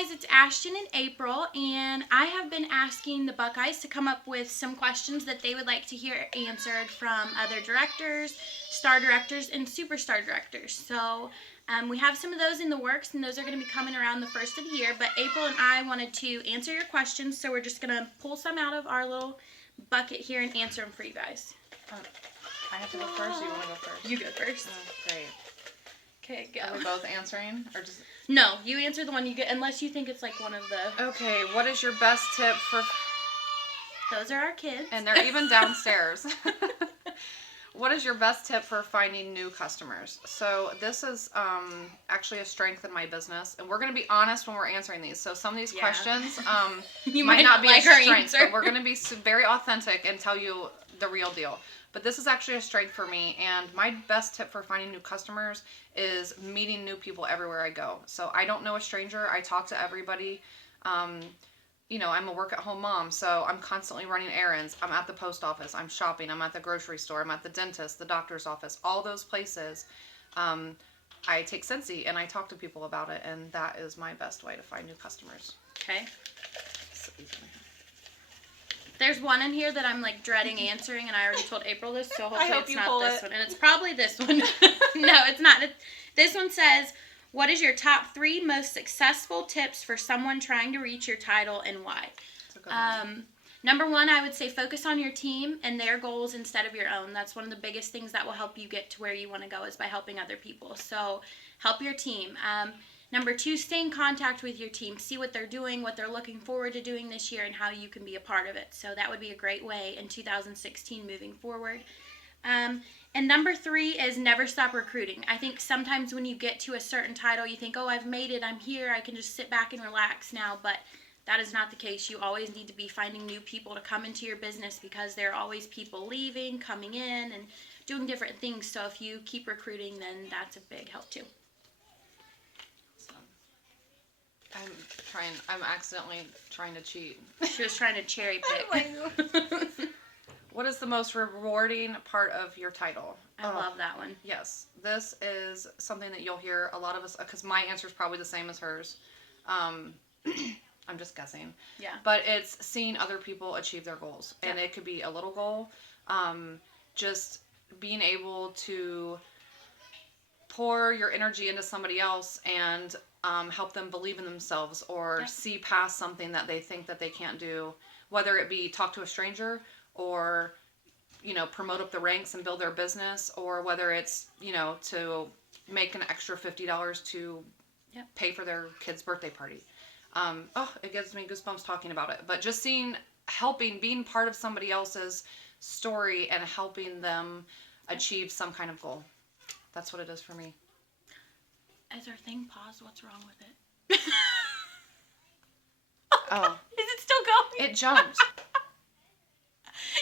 guys, it's Ashton and April, and I have been asking the Buckeyes to come up with some questions that they would like to hear answered from other directors, star directors, and superstar directors. So we have some of those in the works, and those are going to be coming around the first of the year, but April and I wanted to answer your questions, so we're just going to pull some out of our little bucket here and answer them for you guys. I have to go first, or you want to go first? You go first. Oh, great. Okay, go. Are we both answering, or just... No, you answer the one you get, unless you think it's like one of the... Okay, what is your best tip for... Those are our kids. And they're even downstairs. What is your best tip for finding new customers? So this is actually a strength in my business, and we're going to be honest when we're answering these. So some of these questions you might not be like a strength, answer. but we're going to be very authentic and tell you the real deal. But this is actually a strength for me, and my best tip for finding new customers is meeting new people everywhere I go. So I don't know a stranger. I talk to everybody. You know, I'm a work-at-home mom, so I'm constantly running errands. I'm at the post office. I'm shopping. I'm at the grocery store. I'm at the dentist, the doctor's office, all those places. I take Scentsy, and I talk to people about it, and that is my best way to find new customers. Okay. There's one in here that I'm like dreading answering, and I already told April this, so hopefully it's not this one. And it's probably this one. No, it's not. This one says, what is your top 3 most successful tips for someone trying to reach your title and why? Number 1, I would say focus on your team and their goals instead of your own. That's one of the biggest things that will help you get to where you want to go, is by helping other people. So help your team. Number 2, stay in contact with your team. See what they're doing, what they're looking forward to doing this year, and how you can be a part of it. So that would be a great way in 2016 moving forward. And number 3 is never stop recruiting. I think sometimes when you get to a certain title, you think, oh, I've made it, I'm here, I can just sit back and relax now. But that is not the case. You always need to be finding new people to come into your business, because there are always people leaving, coming in, and doing different things. So if you keep recruiting, then that's a big help too. I'm accidentally trying to cheat. She was trying to cherry pick. What is the most rewarding part of your title? I love that one. Yes. This is something that you'll hear a lot of us, because my answer is probably the same as hers. I'm just guessing. Yeah. But it's seeing other people achieve their goals. And it could be a little goal. Just being able to pour your energy into somebody else and help them believe in themselves, or see past something that they think that they can't do, whether it be talk to a stranger, or, you know, promote up the ranks and build their business, or whether it's, you know, to make an extra $50 to pay for their kid's birthday party. It gives me goosebumps talking about it. But just being part of somebody else's story and helping them achieve some kind of goal. That's what it is for me. Is our thing paused? What's wrong with it? Oh. Is it still going? It jumped.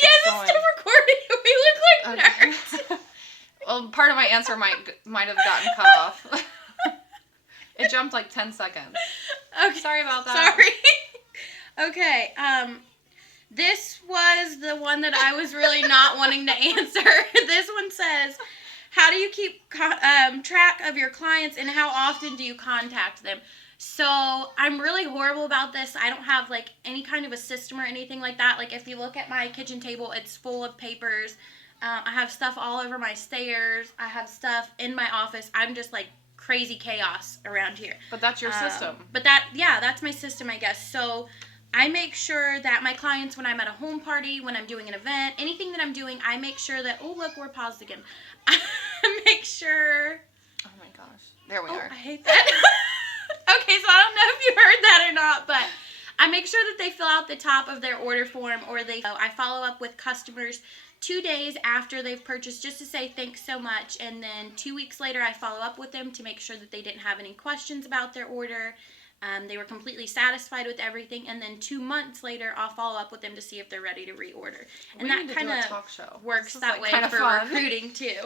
Yes, it's still recording. We look like nerds. Well, part of my answer might have gotten cut off. It jumped like 10 seconds. Okay. Sorry about that. Sorry. Okay. This was the one that I was really not wanting to answer. This one says, how do you keep track of your clients, and how often do you contact them? So I'm really horrible about this. I don't have like any kind of a system or anything like that. Like if you look at my kitchen table, it's full of papers. I have stuff all over my stairs. I have stuff in my office. I'm just like crazy chaos around here. But that's your system. But that's my system, I guess. So I make sure that my clients, when I'm at a home party, when I'm doing an event, anything that I'm doing, I make sure that, oh, look, we're paused again. I make sure. Oh my gosh. There we are. I hate that. Okay, so I don't know if you heard that or not, but I make sure that they fill out the top of their order form, or I follow up with customers 2 days after they've purchased, just to say thanks so much, and then 2 weeks later I follow up with them to make sure that they didn't have any questions about their order. They were completely satisfied with everything, and then 2 months later I'll follow up with them to see if they're ready to reorder. And that kind of works that way for recruiting too.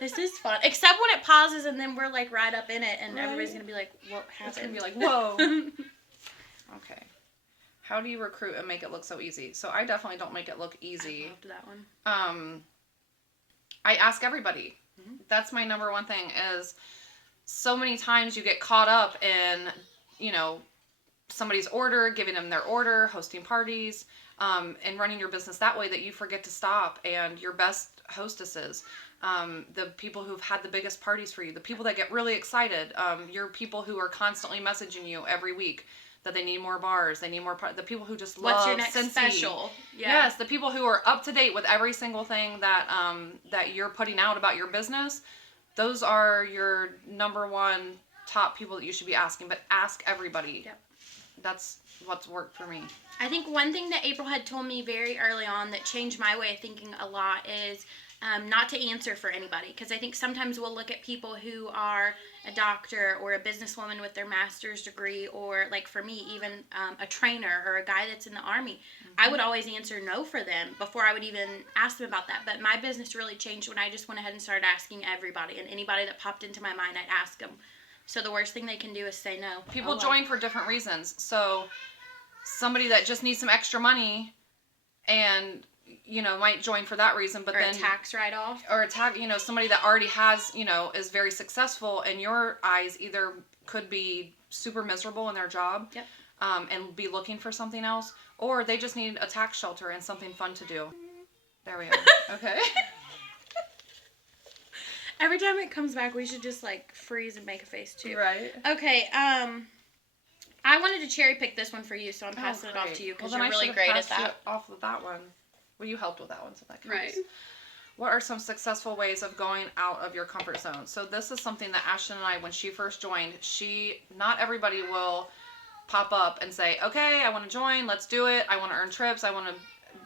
This is fun, except when it pauses and then we're like right up in it, and everybody's gonna be like, what happened? It's gonna be like, whoa. Okay. How do you recruit and make it look so easy? So I definitely don't make it look easy. I loved that one. I ask everybody. Mm-hmm. That's my number one thing, is so many times you get caught up in, you know, somebody's order, giving them their order, hosting parties, and running your business that way that you forget to stop. And your best hostesses, the people who've had the biggest parties for you, the people that get really excited, your people who are constantly messaging you every week that they need more bars, they need more, the people who just love what's your next Scentsy. special. Yeah. Yes, the people who are up to date with every single thing that that you're putting out about your business, those are your number one top people that you should be asking. But ask everybody. Yep. That's what's worked for me. I think one thing that April had told me very early on that changed my way of thinking a lot is not to answer for anybody. Because I think sometimes we'll look at people who are a doctor or a businesswoman with their master's degree, or like for me, even a trainer or a guy that's in the Army. I would always answer no for them before I would even ask them about that. But my business really changed when I just went ahead and started asking everybody. And anybody that popped into my mind, I'd ask them. So the worst thing they can do is say no. People join for different reasons. So somebody that just needs some extra money and, might join for that reason, but then a tax write-off. Or somebody that already has, is very successful in your eyes, either could be super miserable in their job. Yep. And be looking for something else, or they just need a tax shelter and something fun to do. There we are. Okay. Every time it comes back, we should just freeze and make a face too. Right. Okay. I wanted to cherry pick this one for you, so I'm passing it off to you because you're really great at that. Off with that one. Well, you helped with that one, so that counts. Right. What are some successful ways of going out of your comfort zone? So this is something that Ashton and I, when she first joined, not everybody will pop up and say, okay, I want to join, let's do it. I want to earn trips. I want to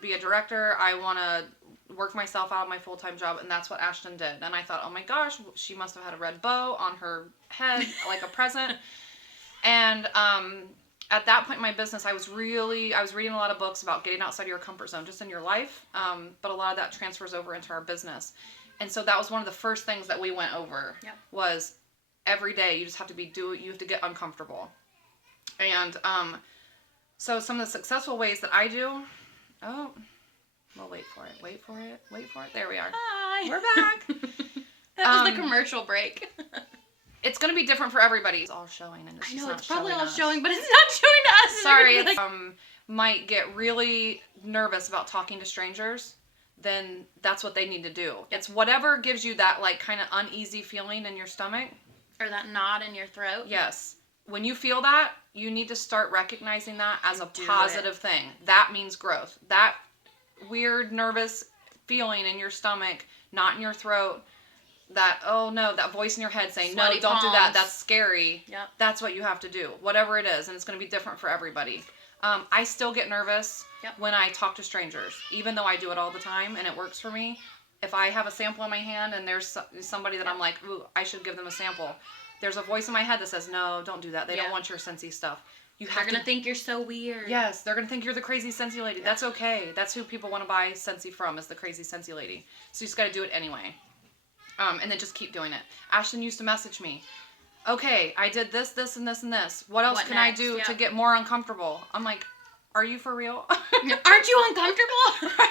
be a director. I want to work myself out of my full-time job. And that's what Ashton did. And I thought, oh my gosh, she must have had a red bow on her head, like a present. And at that point in my business, I was reading a lot of books about getting outside of your comfort zone, just in your life. But a lot of that transfers over into our business. And so that was one of the first things that we went over. Yep. Was every day you just have to you have to get uncomfortable. And so some of the successful ways that I do, wait for it. There we are. Hi. We're back. That was the commercial break. It's going to be different for everybody. It's all showing, and it's probably all showing, but it's not showing to us. Sorry, might get really nervous about talking to strangers, then that's what they need to do. It's whatever gives you that kind of uneasy feeling in your stomach. Or that knot in your throat. Yes. When you feel that, you need to start recognizing that as a positive thing. That means growth. That weird, nervous feeling in your stomach, not in your throat, that, oh no, that voice in your head saying, Sweaty no, don't do that, that's scary. Yep. That's what you have to do, whatever it is, and it's going to be different for everybody. I still get nervous when I talk to strangers, even though I do it all the time and it works for me. If I have a sample in my hand and there's somebody that I'm like, ooh, I should give them a sample, there's a voice in my head that says, no, don't do that. They don't want your Scentsy stuff. They're going to think you're so weird. Yes, they're going to think you're the crazy Scentsy lady. That's okay. That's who people want to buy Scentsy from, is the crazy Scentsy lady. So you just got to do it anyway. And then just keep doing it. Ashton used to message me, okay, I did this, this, and this, and this. What else can I do to get more uncomfortable? I'm like, are you for real? Aren't you uncomfortable?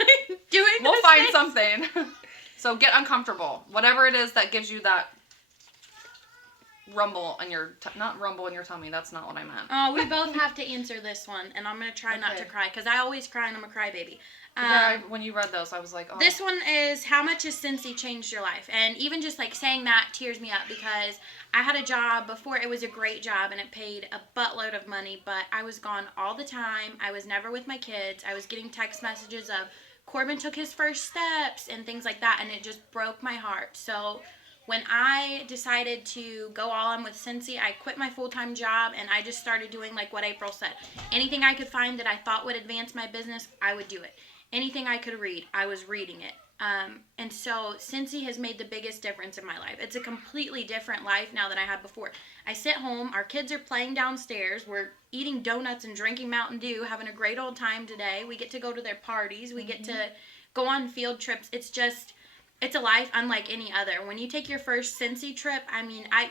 We'll find something. So get uncomfortable. Whatever it is that gives you that rumble in your, not rumble in your tummy, that's not what I meant. Oh, we both have to answer this one, and I'm going to try not to cry, because I always cry and I'm a crybaby. When you read those, I was like, oh. This one is, how much has Scentsy changed your life? And even just saying that tears me up, because I had a job before. It was a great job and it paid a buttload of money, but I was gone all the time. I was never with my kids. I was getting text messages of Corbin took his first steps and things like that, and it just broke my heart. So when I decided to go all in with Scentsy, I quit my full-time job and I just started doing what April said. Anything I could find that I thought would advance my business, I would do it. Anything I could read, I was reading it. And so Scentsy has made the biggest difference in my life. It's a completely different life now than I had before. I sit home, our kids are playing downstairs, we're eating donuts and drinking Mountain Dew, having a great old time today. We get to go to their parties, we get to go on field trips. It's a life unlike any other. When you take your first Scentsy trip,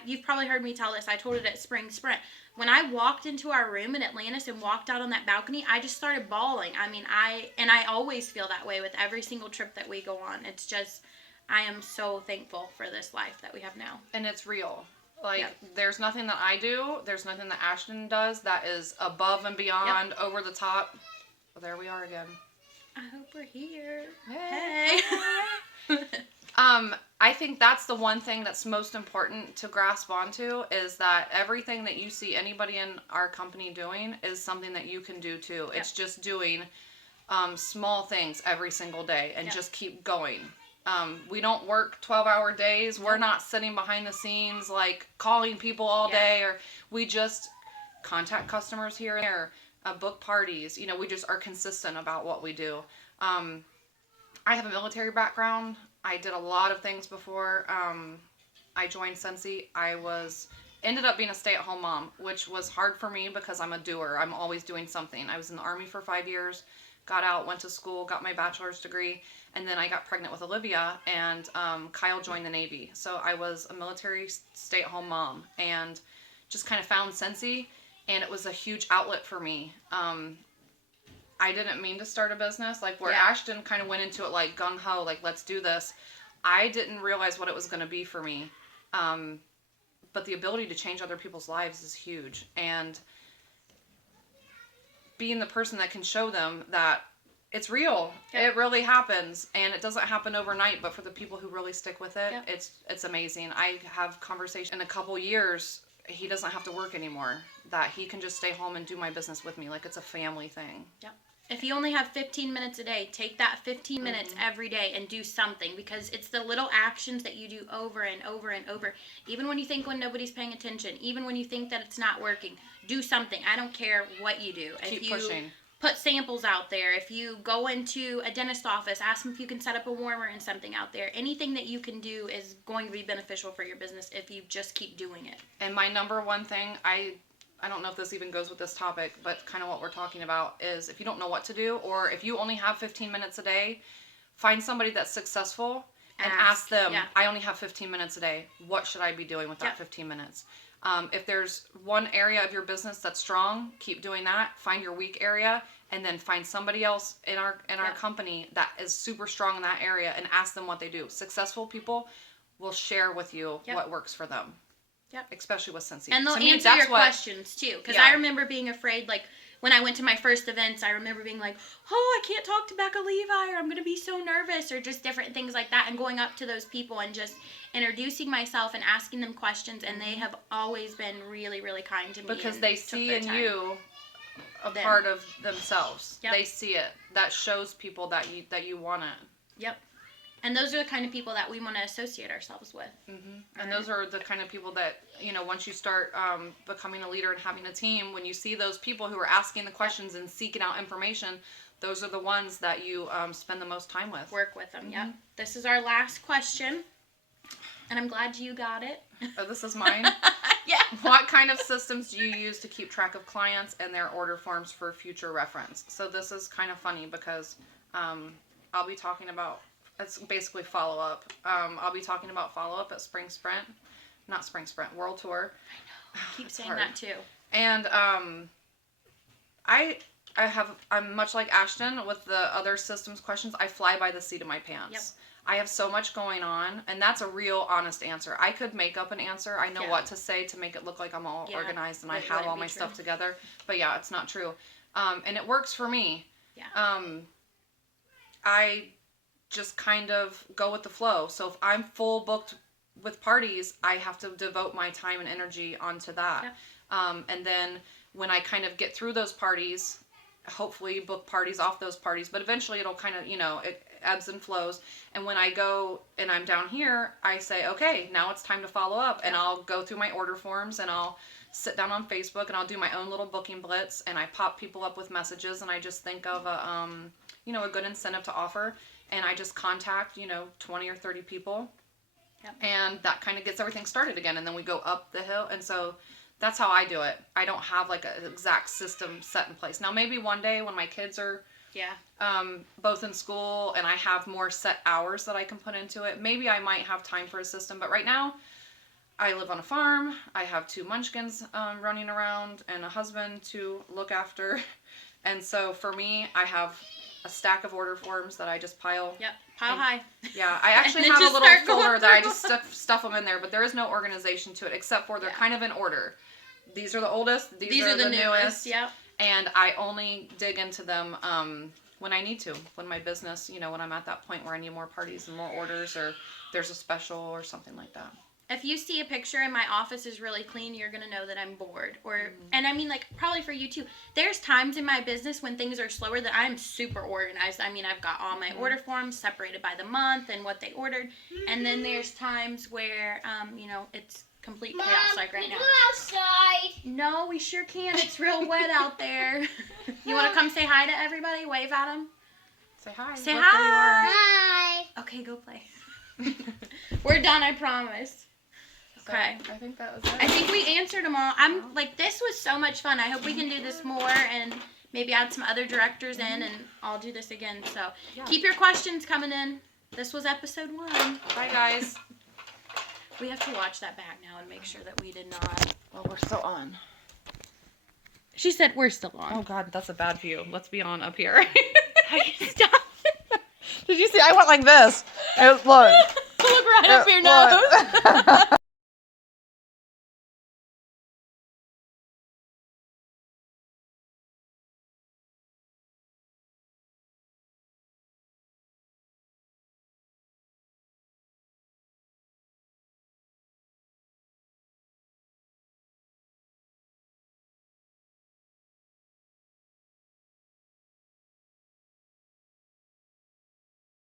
you've probably heard me tell this, I told it at Spring Sprint. When I walked into our room in Atlantis and walked out on that balcony, I just started bawling. I always feel that way with every single trip that we go on. It's just, I am so thankful for this life that we have now. And it's real. Like, there's nothing that I do, there's nothing that Ashton does that is above and beyond, over the top. Well, there we are again. I hope we're here. Hey. I think that's the one thing that's most important to grasp onto, is that everything that you see anybody in our company doing is something that you can do too. It's just doing small things every single day and just keep going. We don't work 12-hour days. We're not sitting behind the scenes like calling people all day, or we just contact customers here and there, book parties. You know, we just are consistent about what we do. I have a military background. I did a lot of things before I joined Scentsy. Ended up being a stay-at-home mom, which was hard for me because I'm a doer. I'm always doing something. I was in the Army for 5 years, got out, went to school, got my bachelor's degree, and then I got pregnant with Olivia, and Kyle joined the Navy. So I was a military stay-at-home mom, and just kind of found Scentsy, and it was a huge outlet for me. I didn't mean to start a business, like where Ashton kind of went into it like gung-ho, like let's do this. I didn't realize what it was going to be for me. But the ability to change other people's lives is huge. And being the person that can show them that it's real, it really happens, and it doesn't happen overnight, but for the people who really stick with it, it's amazing. I have conversations in a couple years, he doesn't have to work anymore, that he can just stay home and do my business with me, like it's a family thing. If you only have 15 minutes a day, take that 15 minutes every day and do something, because it's the little actions that you do over and over and over. Even when you think when nobody's paying attention, even when you think that it's not working, do something. I don't care what you do. Keep pushing. Put samples out there. If you go into a dentist office, ask them if you can set up a warmer and something out there. Anything that you can do is going to be beneficial for your business if you just keep doing it. And my number one thing, I don't know if this even goes with this topic, but kind of what we're talking about is, if you don't know what to do, or if you only have 15 minutes a day, find somebody that's successful and ask them, I only have 15 minutes a day. What should I be doing with that 15 minutes? If there's one area of your business that's strong, keep doing that. Find your weak area, and then find somebody else in our company that is super strong in that area and ask them what they do. Successful people will share with you what works for them. Especially with Scentsy. And they'll answer your questions too. Because I remember being afraid, like when I went to my first events, I remember being like, oh, I can't talk to Becca Levi, or I'm going to be so nervous, or just different things like that. And going up to those people and just introducing myself and asking them questions. And they have always been really, really kind to me. Because they see in you a part of themselves. They see it. That shows people that you want it. And those are the kind of people that we want to associate ourselves with. And those are the kind of people that, you know, once you start becoming a leader and having a team, when you see those people who are asking the questions and seeking out information, those are the ones that you spend the most time with. Work with them, This is our last question, and I'm glad you got it. Oh, this is mine? What kind of systems do you use to keep track of clients and their order forms for future reference? So this is kind of funny because I'll be talking about, it's basically follow-up. I'll be talking about follow-up at World Tour. I know. I keep saying that too. And I'm much like Ashton with the other systems questions. I fly by the seat of my pants. I have so much going on, and that's a real honest answer. I could make up an answer. I know what to say to make it look like I'm all organized and I have all my stuff together. But it's not true. And it works for me. I just kind of go with the flow. So if I'm full booked with parties, I have to devote my time and energy onto that. And then when I kind of get through those parties, hopefully book parties off those parties, but eventually it'll kind of, it ebbs and flows. And when I go and I'm down here, I say, okay, now it's time to follow up. And I'll go through my order forms, and I'll sit down on Facebook, and I'll do my own little booking blitz, and I pop people up with messages, and I just think of a good incentive to offer. And I just contact, 20 or 30 people. And that kind of gets everything started again. And then we go up the hill. And so that's how I do it. I don't have like an exact system set in place. Now, maybe one day when my kids are both in school and I have more set hours that I can put into it, maybe I might have time for a system. But right now, I live on a farm. I have 2 munchkins running around and a husband to look after. And so for me, I have a stack of order forms that I just pile. Yep, pile high. Yeah, I actually have a little folder that I just stuff them in there, but there is no organization to it except for they're kind of in order. These are the oldest. These are the newest. Yep. And I only dig into them when I need to. When my business, when I'm at that point where I need more parties and more orders, or there's a special or something like that. If you see a picture and my office is really clean, you're going to know that I'm bored. And I mean, like, probably for you too. There's times in my business when things are slower that I'm super organized. I mean, I've got all my order forms separated by the month and what they ordered. And then there's times where, it's complete chaos, like right now. Go outside. No, we sure can. It's real wet out there. You want to come say hi to everybody? Wave at them. Say hi. Say hi. Hi. Okay, go play. We're done, I promise. Okay. I think that was it. I think we answered them all. I'm like, this was so much fun. I hope we can do this more and maybe add some other directors in, and I'll do this again. So keep your questions coming in. This was episode 1. Bye, guys. We have to watch that back now and make sure that we did not. Well, we're still on. She said we're still on. Oh, God, that's a bad view. Let's be on up here. Stop. Did you see? I went like this. Look. Look right up your nose.